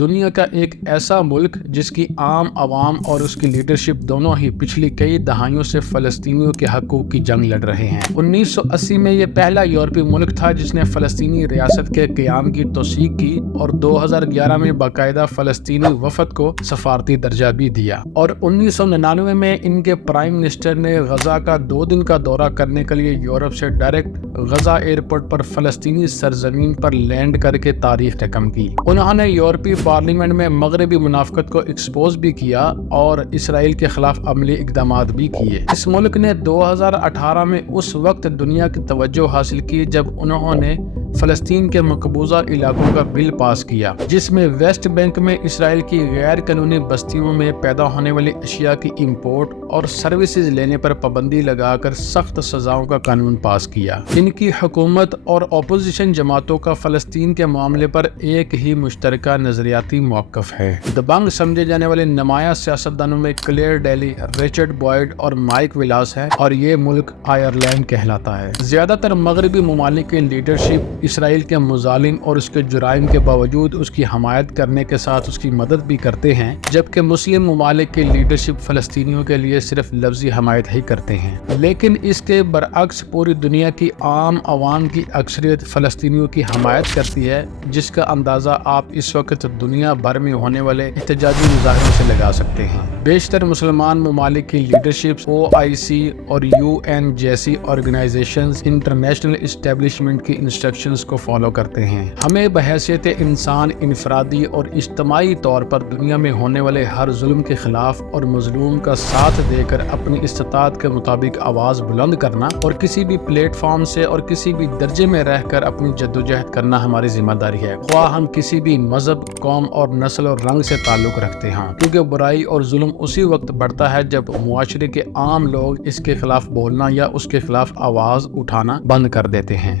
دنیا کا ایک ایسا ملک جس کی عام عوام اور اس کی لیڈرشپ دونوں ہی پچھلی کئی دہائیوں سے فلسطینیوں کے حقوق کی جنگ لڑ رہے ہیں۔ 1980 میں یہ پہلا یورپی ملک تھا جس نے فلسطینی ریاست کے قیام کی توثیق کی اور 2011 میں باقاعدہ فلسطینی وفد کو سفارتی درجہ بھی دیا، اور 1999 میں ان کے پرائم منسٹر نے غزہ کا 2 دن کا دورہ کرنے کے لیے یورپ سے ڈائریکٹ غزہ ایئرپورٹ پر فلسطینی سرزمین پر لینڈ کر کے تاریخ رقم کی۔ انہوں نے یورپی پارلیمنٹ میں مغربی منافقت کو ایکسپوز بھی کیا اور اسرائیل کے خلاف عملی اقدامات بھی کیے۔ اس ملک نے 2018 میں اس وقت دنیا کی توجہ حاصل کی جب انہوں نے فلسطین کے مقبوضہ علاقوں کا بل پاس کیا، جس میں ویسٹ بینک میں اسرائیل کی غیر قانونی بستیوں میں پیدا ہونے والی اشیاء کی امپورٹ اور سروسز لینے پر پابندی لگا کر سخت سزاؤں کا قانون پاس کیا۔ ان کی حکومت اور اپوزیشن جماعتوں کا فلسطین کے معاملے پر ایک ہی مشترکہ نظریاتی موقف ہے۔ دبنگ سمجھے جانے والے نمایاں سیاستدانوں میں کلیئر ڈیلی، رچرڈ بوائڈ اور مائک ولاس ہے، اور یہ ملک آئرلینڈ کہلاتا ہے۔ زیادہ تر مغربی ممالک کی لیڈرشپ اسرائیل کے مظالم اور اس کے جرائم کے باوجود اس کی حمایت کرنے کے ساتھ اس کی مدد بھی کرتے ہیں، جبکہ مسلم ممالک کی لیڈرشپ فلسطینیوں کے لیے صرف لفظی حمایت ہی کرتے ہیں۔ لیکن اس کے برعکس پوری دنیا کی عام عوام کی اکثریت فلسطینیوں کی حمایت کرتی ہے، جس کا اندازہ آپ اس وقت دنیا بھر میں ہونے والے احتجاجی مظاہروں سے لگا سکتے ہیں۔ بیشتر مسلمان ممالک کی لیڈرشپ OIC اور UN جیسی آرگنائزیشنز انٹرنیشنل اسٹیبلشمنٹ کی انسٹرکشنز کو فالو کرتے ہیں۔ ہمیں بحیثیت انسان انفرادی اور اجتماعی طور پر دنیا میں ہونے والے ہر ظلم کے خلاف اور مظلوم کا ساتھ دے کر اپنی استطاعت کے مطابق آواز بلند کرنا اور کسی بھی پلیٹ فارم سے اور کسی بھی درجے میں رہ کر اپنی جدوجہد کرنا ہماری ذمہ داری ہے، خواہ ہم کسی بھی مذہب، قوم اور نسل اور رنگ سے تعلق رکھتے ہیں، کیونکہ برائی اور ظلم اسی وقت بڑھتا ہے جب معاشرے کے عام لوگ اس کے خلاف بولنا یا اس کے خلاف آواز اٹھانا بند کر دیتے ہیں۔